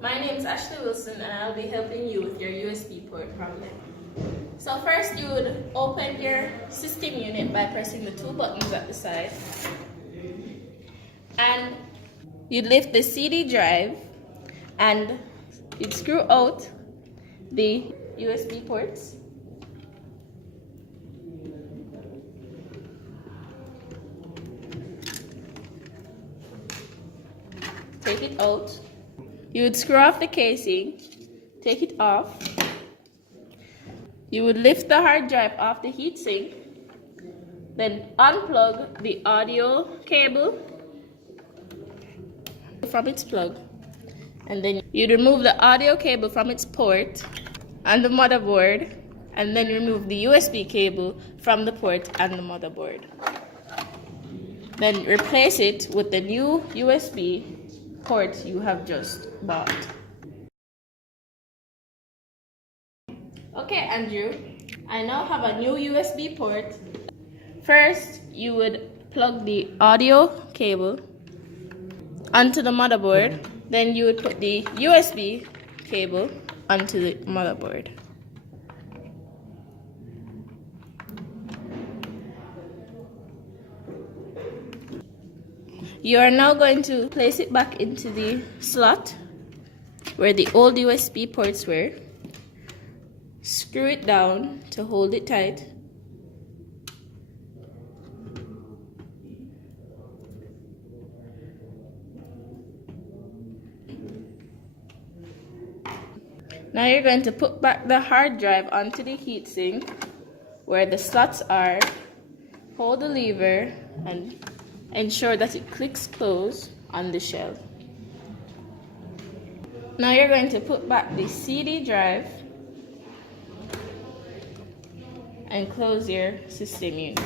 My name is Ashley Wilson and I'll be helping you with your USB port problem. So first you would open your system unit by pressing the two buttons at the side. And you'd lift the CD drive and you'd screw out the USB ports. Take it out. You would screw off the casing, take it off. You would lift the hard drive off the heatsink, then unplug the audio cable from its plug, and then you'd remove the audio cable from its port and the motherboard, and then remove the USB cable from the port and the motherboard. Then replace it with the new USB port you have just bought. Okay, Andrew, I now have a new USB port. First, you would plug the audio cable onto the motherboard. Then you would put the USB cable onto the motherboard. You are now going to place it back into the slot where the old USB ports were. Screw it down to hold it tight. Now you're going to put back the hard drive onto the heatsink where the slots are. Hold the lever and ensure that it clicks close on the shell. Now you're going to put back the CD drive and close your system unit.